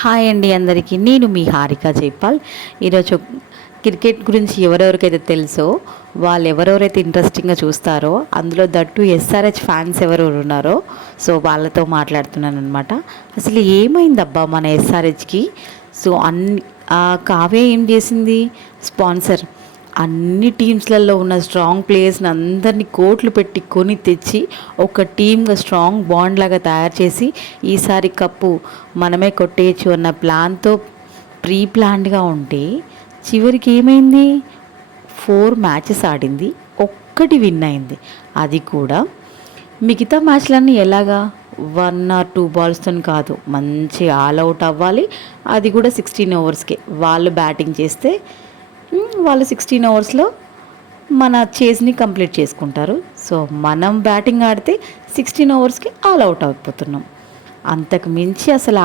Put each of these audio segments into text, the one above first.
Hi అండి అందరికీ. నేను మీ హారిక జైపాల్. ఈరోజు క్రికెట్ గురించి ఎవరెవరికైతే తెలుసో వాళ్ళు ఎవరెవరైతే ఇంట్రెస్టింగ్గా చూస్తారో అందులో దట్టు ఎస్ఆర్హెచ్ ఫ్యాన్స్ ఎవరెవరు ఉన్నారో సో వాళ్ళతో మాట్లాడుతున్నాను అనమాట. అసలు ఏమైందబ్బా మన ఎస్ఆర్హెచ్కి? సో కావ్య ఏం చేసింది? స్పాన్సర్ అన్ని టీమ్స్లలో ఉన్న స్ట్రాంగ్ ప్లేయర్స్ని అందరినీ కోట్లు పెట్టి కొని తెచ్చి ఒక టీమ్గా స్ట్రాంగ్ బాండ్ లాగా తయారు చేసి ఈసారి కప్పు మనమే కొట్టేయచ్చు అన్న ప్లాన్తో ప్రీ ప్లాన్డ్గా ఉంటే చివరికి ఏమైంది? 4 మ్యాచెస్ ఆడింది, ఒక్కటి విన్ అయింది. అది కూడా మిగతా మ్యాచ్లన్నీ ఎలాగా 1 or 2 బాల్స్తో కాదు, మంచి ఆల్అవుట్ అవ్వాలి. అది కూడా 16 ఓవర్స్కే. వాళ్ళు బ్యాటింగ్ చేస్తే వాళ్ళు 16 ఓవర్స్లో మన చేజ్ని కంప్లీట్ చేసుకుంటారు. సో మనం బ్యాటింగ్ ఆడితే 16 ఓవర్స్కి ఆల్ అవుట్ అయిపోతున్నాం. అంతకు మించి అసలు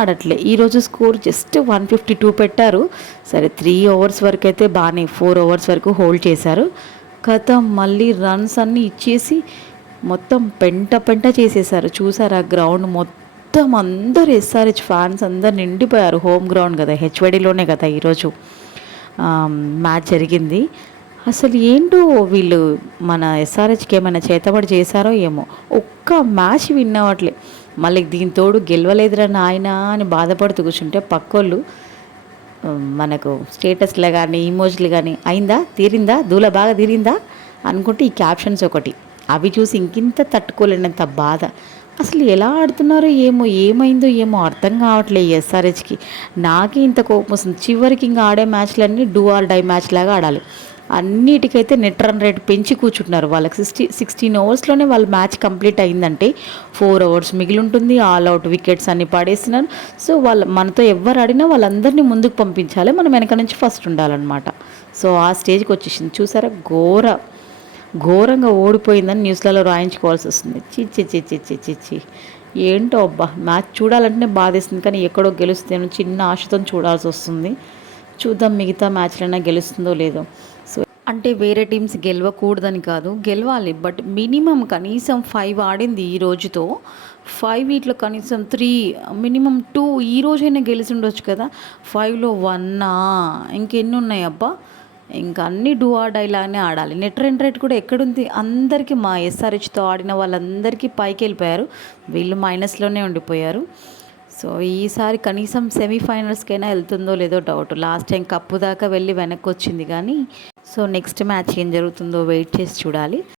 ఆడట్లే. ఈరోజు స్కోర్ జస్ట్ 152 పెట్టారు. సరే 3 ఓవర్స్ వరకు అయితే బాగానే 4 ఓవర్స్ వరకు హోల్డ్ చేశారు. కథ మళ్ళీ రన్స్ అన్నీ ఇచ్చేసి మొత్తం పెంట చేసేసారు. చూసారా గ్రౌండ్ మొత్తం అందరు ఎస్ఆర్హెచ్ ఫ్యాన్స్ అందరు నిండిపోయారు. హోమ్ గ్రౌండ్ కదా, హెచ్వైడీలోనే కదా ఈరోజు మ్యాచ్ జరిగింది. అసలు ఏంటో వీళ్ళు మన ఎస్ఆర్హెచ్కి ఏమైనా చేతబడి చేశారో ఏమో, ఒక్క మ్యాచ్ విన్ అవ్వట్లే. మళ్ళీ దీంతోడు గెలవలేదురా నాయన అని బాధపడుతూ కూర్చుంటే పక్కోళ్ళు మనకు స్టేటస్లు కానీ ఇమోజీలు కానీ అయిందా, తీరిందా, దూల బాగా తీరిందా అనుకుంటే ఈ క్యాప్షన్స్ ఒకటి, అవి చూసి ఇంకింత తట్టుకోలేనంత బాధ. అసలు ఎలా ఆడుతున్నారో ఏమో, ఏమైందో ఏమో అర్థం కావట్లేదు ఎస్ఆర్హెచ్కి. నాకే ఇంత కోపం వస్తుంది. చివరికి ఇంకా ఆడే మ్యాచ్లన్నీ డూ ఆర్ డై మ్యాచ్ లాగా ఆడాలి. అన్నిటికైతే నెట్ రన్ రేట్ పెంచి కూర్చుంటున్నారు. వాళ్ళకి 16 ఓవర్స్లోనే వాళ్ళ మ్యాచ్ కంప్లీట్ అయిందంటే 4 ఓవర్స్ మిగిలి ఉంటుంది. ఆల్ అవుట్ వికెట్స్ అన్ని పడేస్తున్నారు. సో మనతో ఎవరు ఆడినా వాళ్ళందరినీ ముందుకు పంపించాలి, మనం వెనక నుంచి ఫస్ట్ ఉండాలన్నమాట. సో ఆ స్టేజ్కి వచ్చేసింది. చూసారా ఘోరంగా ఓడిపోయిందని న్యూస్లలో రాయించుకోవాల్సి వస్తుంది. చిచ్చి ఏంటో అబ్బా, మ్యాచ్ చూడాలంటేనే బాధేస్తుంది. కానీ ఎక్కడో గెలుస్తేనో చిన్న ఆశతో చూడాల్సి వస్తుంది. చూద్దాం మిగతా మ్యాచ్లైనా గెలుస్తుందో లేదో. సో అంటే వేరే టీమ్స్ గెలవకూడదని కాదు, గెలవాలి. బట్ మినిమం కనీసం 5 ఆడింది ఈ రోజుతో. 5 వీటిలో కనీసం 3, మినిమం 2 ఈ రోజైనా గెలిచి ఉండొచ్చు కదా. 5లో 1 ఇంకెన్ని ఉన్నాయి అబ్బా? ఇంకా అన్ని డూ ఆర్ డైలానే ఆడాలి. నెట్ రన్ రేట్ కూడా ఎక్కడుంది? అందరికీ మా ఎస్ఆర్హెచ్తో ఆడిన వాళ్ళందరికీ పైకి వెళ్ళిపోయారు, వీళ్ళు మైనస్లోనే ఉండిపోయారు. సో ఈసారి కనీసం సెమీఫైనల్స్కైనా వెళ్తుందో లేదో డౌట్. లాస్ట్ టైం కప్పు దాకా వెళ్ళి వెనక్కి వచ్చింది కానీ. సో నెక్స్ట్ మ్యాచ్ ఏం జరుగుతుందో వెయిట్ చేసి చూడాలి.